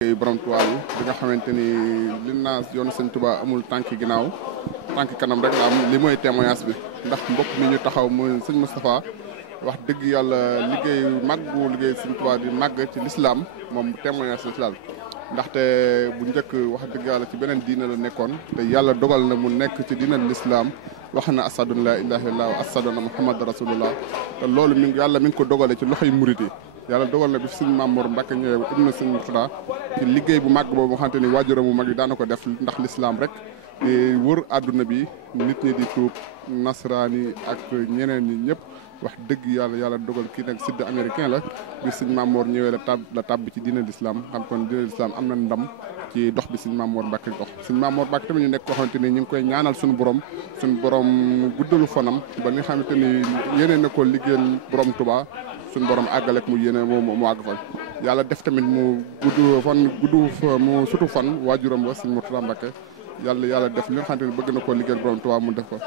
borom Tuubaa bi nga xamante ni li naa yoonu Sëñ Tuubaa amul tànki ginnaaw tànki kanam rek la am li mooy témoignage bi ndax mbokk mi ñu taxaw mooy sëñ Moustapha wax dëgg yàlla liggéey màggu liggéey Sëñ Tuubaa di màgg ci lislaam moom témoignage la ci daal ndaxte bu njëkk wax dëgg yàlla ci beneen diina la nekkoon te yàlla dogal na mu nekk ci diina lislaam wax na asadu an laa ilaaha illallaah wa asadu anna muhammad rasulullah te loolu yàlla mi ngi ko dogale ci loxoy murit yi yàlla dogal na bi fi sëñ Mamour Mbacke ñëwee ibnu sëñ Murtada ci liggéey bu màgg boobu nga xamante ni waajuram bu mag yi daana ko def ndax lislaam rek di wër àdduna bi nit ñi di tuub nasaraan yi ak ñeneen ñi ñëpp wax dëgg yàlla dogal kii nag sud américain la bi sëñ Mamour ñëwee la tàbb ci diina lislaam xam kon diina lislaam am na ndam ci dox bi sëñ Mamour Mbacke dox sëñ Mamour Mbacke tamit ñu nekk koo xamante ni ñu ngi koy ñaanal suñu borom guddalu fanam ba nga xamante ni yéene na ko liggéeyal borom Tuubaa suñu borom àggalek mu yéene mu àgg fa yàlla def tamit mu mu sutu fan waajuram wa sëñ Murtada Mbacke yàlla def li nga xamante ni bëgg na koo liggéeyal borom Tuubaa mu def ko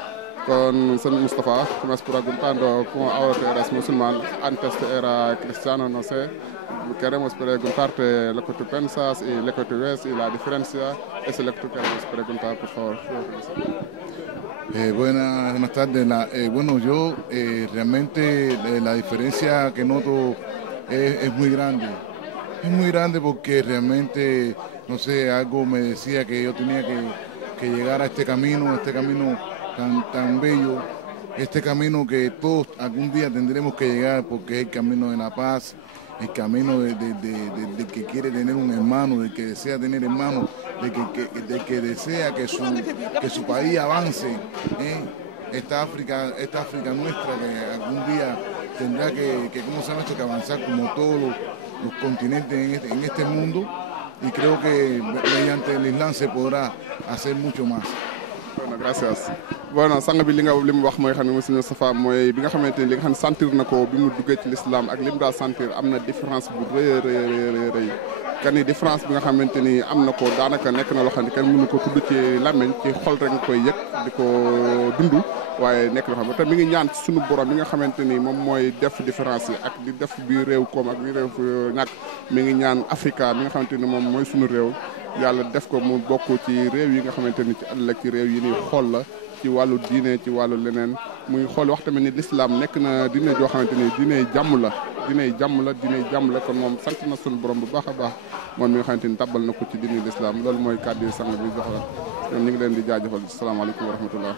con sëñ Moustapha come preguntando como ahora tú eres musulmán antes era cristiano no sé queremos preguntarte lo que tú piensas y lo que tú ves y la diferencia es lo que tú queremos preguntar por favor. Buenas tardes. Bueno, yo realmente la diferencia que noto es muy grande. Es muy grande porque realmente, no sé, algo me decía que yo tenía que llegar a este camino tan bello, este camino que todos algún día tendremos que llegar porque es el camino de la paz, el camino del que quiere tener un hermano, del que desea tener hermanos, del que desea que su país avance. Esta África nuestra que algún día tendrá ¿cómo se llama esto? Que avanzar como todos los continentes en este mundo, y creo que mediante el Islam se podrá hacer mucho más. Bueno, gracias. Bueno, sang bi li mu wax mooy xam ne mooy sëñ Moustapha mooy bi nga xamante ni li nga xam ne sentir na ko bi mu duggee ci l'islam ak li mu daa sentir am na différence bu rëy kan ni différence bi nga xamante ni am na ko daanaka nekk na loo xam ne kenn mënu ko tudd ci làmmiñ ci xol rek nga koy yëg di ko dund waaye nekk loo xam ne te mi ngi ñaan ci suñu borom mi nga xamante ni moom mooy def différence yi ak di def bi réew koom ak bi réew ñàkk mi ngi ñaan Africa mi nga xamante ni moom mooy suñu réew yàlla def ko mu bokk ci réew yi nga xamante ni ci ëllëg ci réew yi ni xool la ci wàllu diine ci wàllu leneen muy xool wax tamit ni l'islam nekk na diine joo xamante ni diine jàmm la kon moom sant na suñu borom bu baax a baax moom mi nga xamante ni tabbal na ko ci diine l'islam loolu mooy kàddu yi sang bi jox la ñoom ñu ngi leen di jaajëfal salaamaaleykum wa rahmatullah